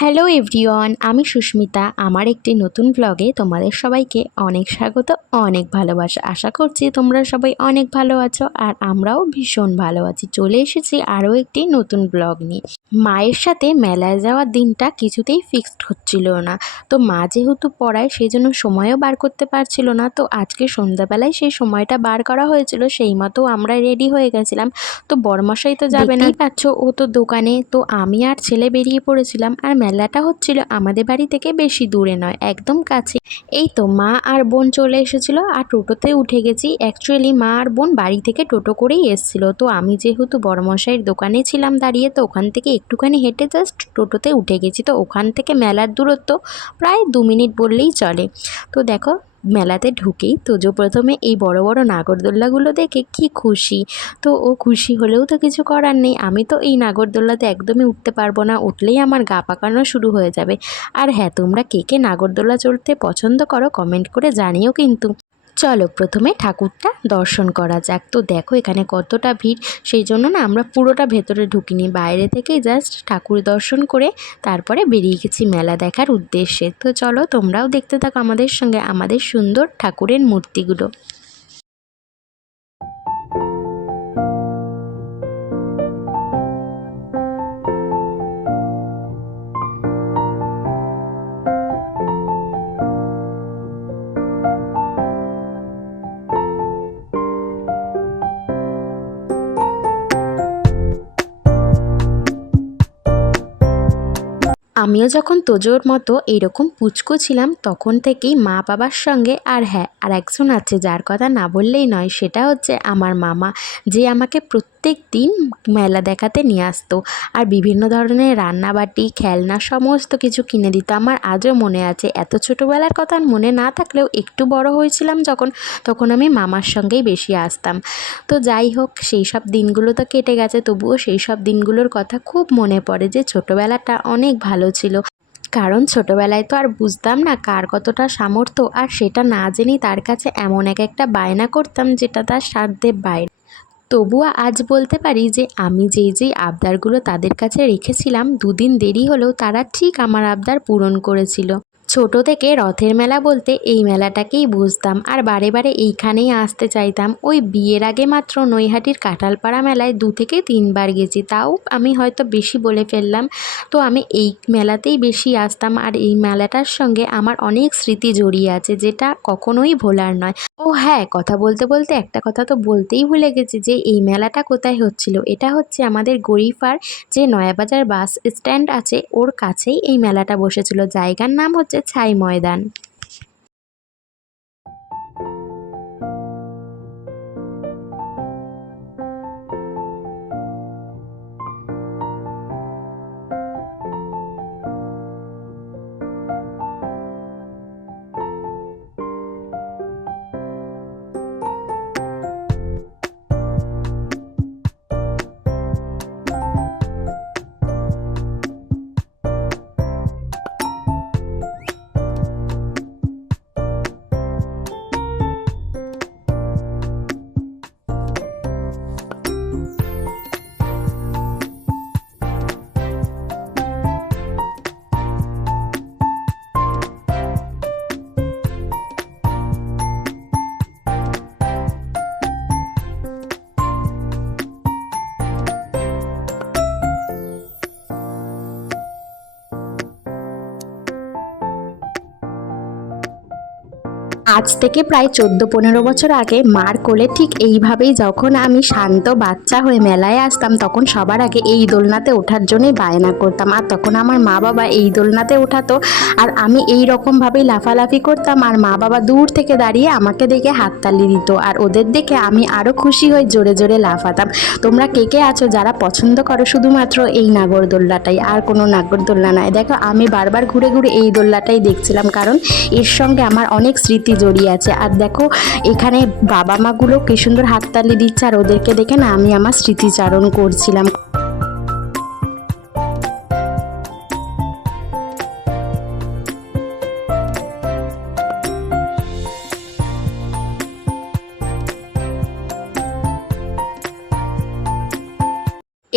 Hello everyone, আমি সুস্মিতা। আমার একটি নতুন ব্লগে তোমাদের সবাইকে অনেক স্বাগত, অনেক ভালোবাসা। আশা করছি তোমরা সবাই অনেক ভালো আছো আর আমরাও ভীষণ ভালো আছি। চলে এসেছি আরও একটি নতুন ব্লগ নিয়ে। মায়ের সাথে মেলায় যাওয়ার দিনটা কিছুতেই ফিক্সড হচ্ছিল না। তো মা যেহেতু পড়ায় সেই জন্য সময়ও বার করতে পারছিল না। তো আজকে সন্ধ্যাবেলায় সেই সময়টা বার করা হয়েছিল, সেই মতো আমরা রেডি হয়ে গেছিলাম। তো বড়মশাই তো যাবে না, পাচ্ছ ও তো দোকানে। তো আমি আর ছেলে বেরিয়ে পড়েছিলাম। আর মেলাটা হচ্ছিল আমাদের বাড়ি থেকে বেশি দূরে নয়, একদম কাছে। এই তো মা আর বোন চলে এসেছিলো আর টোটোতে উঠে গেছি। অ্যাকচুয়ালি মা আর বোন বাড়ি থেকে টোটো করেই এসেছিল। তো আমি যেহেতু বড়মশাইয়ের দোকানে ছিলাম দাঁড়িয়ে, তো ওখান থেকে একটুখানি হেঁটে জাস্ট টোটোতে উঠে গেছি। তো ওখান থেকে মেলার দূরত্ব প্রায় 2 মিনিট বললেই চলে। তো দেখো, মেলাতে ঢুকেই তোজো প্রথমে এই বড় বড় নাগরদোল্লাগুলো দেখে কি খুশি। তো ও খুশি হলেও তো কিছু করার নেই। আমি তো এই নাগরদোল্লাতে একদমই উঠতে পারবো না, উঠলেই আমার গা পাকানো শুরু হয়ে যাবে। আর হ্যাঁ, তোমরা কে কে নাগরদোল্লা চড়তে পছন্দ করো কমেন্ট করে জানিও কিন্তু। চলো প্রথমে ঠাকুরটা দর্শন করা যাক। তো দেখো এখানে কতটা ভিড়, সেই জন্য না আমরা পুরোটা ভেতরে ঢুকিনি, বাইরে থেকেই জাস্ট ঠাকুর দর্শন করে তারপরে বেরিয়ে গেছি মেলা দেখার উদ্দেশ্যে। তো চলো তোমরাও দেখতে থাকো আমাদের সঙ্গে আমাদের সুন্দর ঠাকুরের মূর্তিগুলো। আমিও যখন তোজোর মতো এইরকম পুচকো ছিলাম তখন থেকেই মা বাবার সঙ্গে, আর হ্যাঁ আর একজন আছে যার কথা না বললেই নয়, সেটা হচ্ছে আমার মামা, যে আমাকে প্রত্যেক দিন মেলা দেখাতে নিয়ে আসতো আর বিভিন্ন ধরনের রান্নাবাটি খেলনা সমস্ত কিছু কিনে দিত। আমার আজও মনে আছে, এত ছোটোবেলার কথা মনে না থাকলেও একটু বড় হয়েছিলাম যখন, তখন আমি মামার সঙ্গেই বেশি আসতাম। তো যাই হোক, সেই সব দিনগুলো তো কেটে গেছে, তবুও সেই সব দিনগুলোর কথা খুব মনে পড়ে যে ছোটোবেলাটা অনেক ভালো ছিল। কারণ ছোটোবেলায় তো আর বুঝতাম না কার কতটা সামর্থ্য, আর সেটা না জেনেই তার কাছে এমন একটা বায়না করতাম যেটা তার সাধ্যের বাইরে। তবুও আজ বলতে পারি যে আমি যেই আবদারগুলো তাদের কাছে রেখেছিলাম, 2 দিন দেরি হলেও তারা ঠিক আমার আবদার পূরণ করেছিল। ছোট থেকে রথের মেলা বলতে এই মেলাটাকেই বুঝতাম আর বারে বারে এইখানেই আসতে চাইতাম। ওই বিয়ের আগে মাত্র নৈহাটির কাঁঠালপাড়া মেলায় 2 থেকে 3 বার গেছি, তাও আমি হয়তো বেশি বলে ফেললাম। তো আমি এই মেলাতেই বেশি আসতাম আর এই মেলাটার সঙ্গে আমার অনেক স্মৃতি জড়িয়ে আছে, যেটা কখনোই ভোলার নয়। ও হ্যাঁ, কথা বলতে বলতে একটা কথা তো বলতেই ভুলে গেছি, যে এই মেলাটা কোথায় হচ্ছিল। এটা হচ্ছে আমাদের গরিফার যে নয়াবাজার বাস স্ট্যান্ড আছে ওর কাছেই এই মেলাটা বসেছিল। জায়গার নাম হচ্ছে ছাই ময়দান। আজ থেকে প্রায় 14-15 বছর আগে মার কোলে ঠিক এইভাবেই যখন আমি শান্ত বাচ্চা হয়ে মেলায় আসতাম, তখন সবার আগে এই দোলনাতে ওঠার জন্যই বায়না করতাম। আর তখন আমার মা বাবা এই দোলনাতে ওঠাতো আর আমি এই রকমভাবেই লাফালাফি করতাম, আর মা বাবা দূর থেকে দাঁড়িয়ে আমাকে দেখে হাততালি দিত আর ওদের দেখে আমি আরও খুশি হয়ে জোরে জোরে লাফাতাম। তোমরা কে কে আছো যারা পছন্দ করো শুধুমাত্র এই নাগরদোল্লাটাই, আর কোনো নাগরদোল্লা নয়? দেখো আমি বারবার ঘুরে ঘুরে এই দোল্লাটাই দেখছিলাম, কারণ এর সঙ্গে আমার অনেক স্মৃতি জড়িয়ে আছে। আর দেখো এখানে বাবা মাগুলো কি সুন্দর হাততালি দিচ্ছে, আর ওদেরকে দেখে না আমি আমার স্মৃতিচারণ করছিলাম।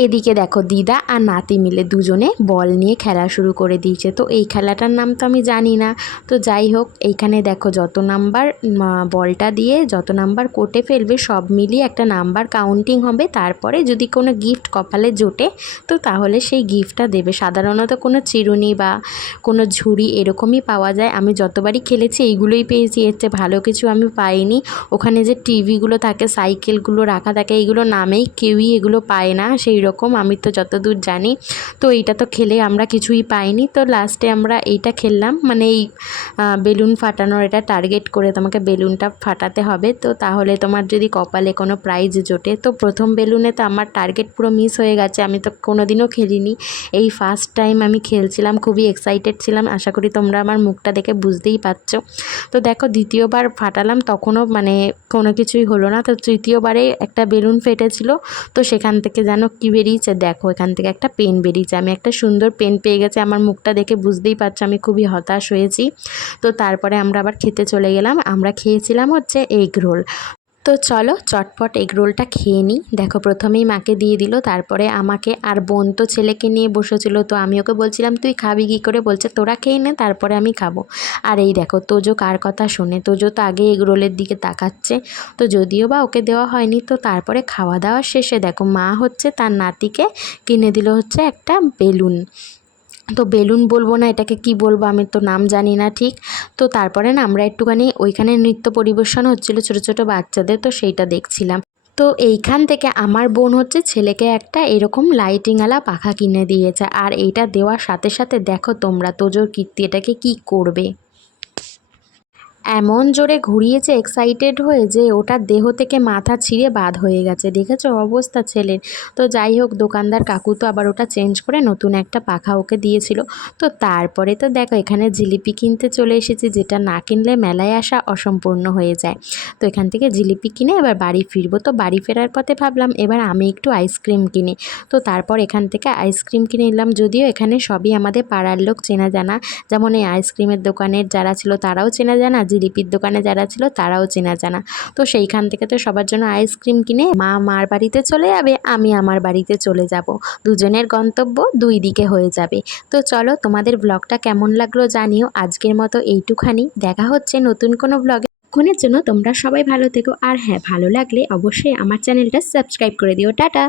এদিকে দেখো দিদা আর নাতি মিলে দুজনে বল নিয়ে খেলা শুরু করে দিয়েছে। তো এই খেলাটার নাম তো আমি জানি না, তো যাই হোক এইখানে দেখো যত নাম্বার বলটা দিয়ে যত নাম্বার কোটে ফেলবে সব মিলিয়ে একটা নাম্বার কাউন্টিং হবে, তারপরে যদি কোনো গিফট কপালে জোটে তো তাহলে সেই গিফটটা দেবে। সাধারণত কোনো চিরুনি বা কোনো ঝুড়ি এরকমই পাওয়া যায়। আমি যতবারই খেলেছি এইগুলোই পেয়েছি, এর চেয়ে ভালো কিছু আমি পাইনি। ওখানে যে টিভিগুলো থাকে, সাইকেলগুলো রাখা থাকে, এইগুলো নামেই কেউই এগুলো পায় না সেই রকম, আমি তো যতদূর জানি। তো এইটা তো খেলে আমরা কিছুই পাইনি। তো লাস্টে আমরা এইটা খেললাম, মানে এই বেলুন ফাটানোর, এটা টার্গেট করে তোমাকে বেলুনটা ফাটাতে হবে, তো তাহলে তোমার যদি কপালে কোনো প্রাইজ জোটে। তো প্রথম বেলুনে তো আমার টার্গেট পুরো মিস হয়ে গেছে, আমি তো কোনোদিনও খেলিনি, এই ফার্স্ট টাইম আমি খেলছিলাম, খুবই এক্সাইটেড ছিলাম। আশা করি তোমরা আমার মুখটা দেখে বুঝতেই পারছো। তো দেখো দ্বিতীয়বার ফাটালাম, তখনও মানে কোনো কিছুই হলো না। তো তৃতীয়বারে একটা বেলুন ফেটেছিল, তো সেখান থেকে যেন কি বেরিয়েছে, দেখো এখান থেকে একটা পেন বেরিয়েছে। আমি একটা সুন্দর পেন পেয়ে গেছি, আমার মুখটা দেখে বুঝতেই পারছো আমি খুবই হতাশ হয়েছি। তো তারপরে আমরা আবার খেতে চলে গেলাম। আমরা খেয়েছিলাম হচ্ছে এগ রোল। তো চলো চটপট এগ রোলটা খেয়ে নিই। দেখো প্রথমেই মাকে দিয়ে দিল, তারপরে আমাকে, আর বোন তো ছেলেকে নিয়ে বসেছিল। তো আমি ওকে বলছিলাম তুই খাবি কী করে, বলছে তোরা খেয়ে নে তারপরে আমি খাবো। আর এই দেখো তোজো কার কথা শোনে, তোজো তো আগে এগ রোলের দিকে তাকাচ্ছে। তো যদিও বা ওকে দেওয়া হয়নি, তো তারপরে খাওয়া দাওয়া শেষে দেখো মা হচ্ছে তার নাতিকে কিনে দিল হচ্ছে একটা বেলুন। তো বেলুন বলবো না, এটাকে কি বলবো আমি তো নাম জানি না ঠিক। তো তারপরে না আমরা একটুখানি ওইখানে নৃত্য পরিবেশন হচ্ছিল ছোট ছোট বাচ্চাদের, তো সেইটা দেখছিলাম। তো এইখান থেকে আমার বোন হচ্ছে ছেলেকে একটা এরকম লাইটিংওয়ালা পাখা কিনে দিয়েছে, আর এইটা দেওয়ার সাথে সাথে দেখো তোমরা তোজোর কীর্তি এটাকে কি করবে, এমন জোরে ঘুরিয়েছে এক্সাইটেড হয়ে যে ওটার দেহ থেকে মাথা ছিঁড়ে বাদ হয়ে গেছে, দেখেছো অবস্থা ছেলের। তো যাই হোক দোকানদার কাকু তো আবার ওটা চেঞ্জ করে নতুন একটা পাখা ওকে দিয়েছিল। তো তারপরে তো দেখো এখানে জিলিপি কিনতে চলে এসেছি, যেটা না কিনলে মেলায় আসা অসম্পূর্ণ হয়ে যায়। তো এখান থেকে জিলিপি কিনে এবার বাড়ি ফিরবো। তো বাড়ি ফেরার পথে ভাবলাম এবার আমি একটু আইসক্রিম কিনি। তো তারপর এখান থেকে আইসক্রিম কিনে নিলাম, যদিও এখানে সবই আমাদের পাড়ার লোক চেনা জানা, যেমন এই আইসক্রিমের দোকানের যারা ছিল তারাও চেনা জানা, জিলিপির দোকানে যারা ছিল তারাও চেনা জানা। তো সেইখান থেকে তো সবার জন্য আইসক্রিম কিনে মা মার বাড়িতে চলে যাবে, আমি আমার বাড়িতে চলে যাব, দুজনের গন্তব্য দুই দিকে হয়ে যাবে। তো চলো তোমাদের ব্লগটা কেমন লাগলো জানিও। আজকের মতো এইটুখানি, দেখা হচ্ছে নতুন কোনো ব্লগে। এক্ষণের জন্য তোমরা সবাই ভালো থেকো, আর হ্যাঁ ভালো লাগলে অবশ্যই আমার চ্যানেলটা সাবস্ক্রাইব করে দিও। টাটা।